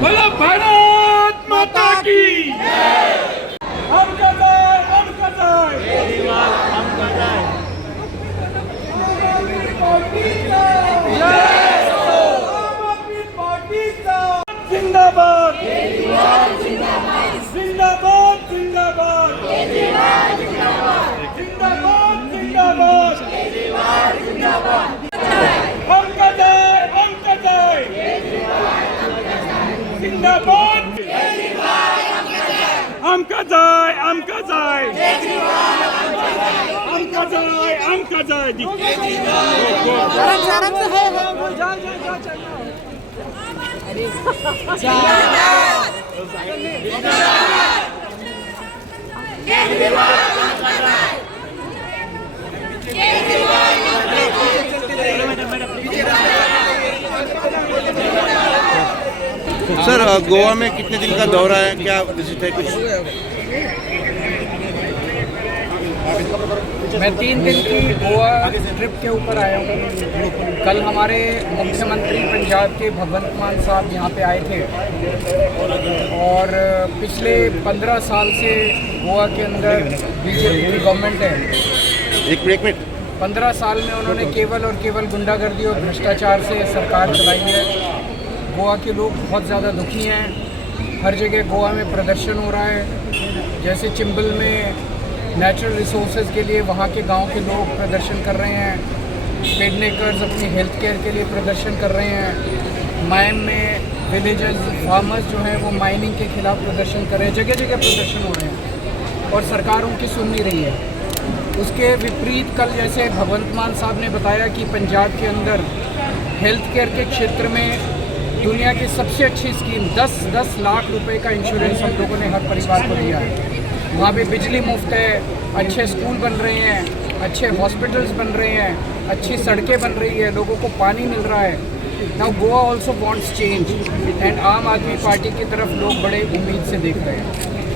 बोलो भारत माता की हम कजाय जिंदाबाद जिंदाबाद जिंदाबाद जिंदाबाद जिंदाबाद हम कजाय जिंदाबाद हम कजाय सर गोवा में कितने दिन का दौरा है, क्या विजिट है कुछ? मैं 3 दिन की गोवा ट्रिप के ऊपर आया हूँ। कल हमारे मुख्यमंत्री पंजाब के भगवंत मान साहब यहाँ पे आए थे और पिछले 15 साल से गोवा के अंदर बीजेपी की गवर्नमेंट है। एक मिनट 15 साल में उन्होंने केवल और केवल गुंडागर्दी और भ्रष्टाचार से सरकार चलाई है। गोवा के लोग बहुत ज़्यादा दुखी हैं। हर जगह गोवा में प्रदर्शन हो रहा है। जैसे चिंबल में नेचुरल रिसोर्सेज के लिए वहाँ के गांव के लोग प्रदर्शन कर रहे हैं। पेडनेकर्स अपनी हेल्थ केयर के लिए प्रदर्शन कर रहे हैं। मायम में विलेजर्स फार्मर्स जो हैं वो माइनिंग के खिलाफ प्रदर्शन कर रहे हैं। जगह जगह प्रदर्शन हो रहे हैं और सरकार उनकी सुन नहीं रही है। उसके विपरीत कल जैसे भगवंत मान साहब ने बताया कि पंजाब के अंदर हेल्थ केयर के क्षेत्र में दुनिया की सबसे अच्छी स्कीम 10 लाख रुपए का इंश्योरेंस हम लोगों ने हर परिवार को दिया है। वहाँ पे बिजली मुफ्त है, अच्छे स्कूल बन रहे हैं, अच्छे हॉस्पिटल्स बन रहे हैं, अच्छी सड़कें बन रही है, लोगों को पानी मिल रहा है। Now Goa also wants change and आम आदमी पार्टी की तरफ लोग बड़े उम्मीद से देख रहे हैं।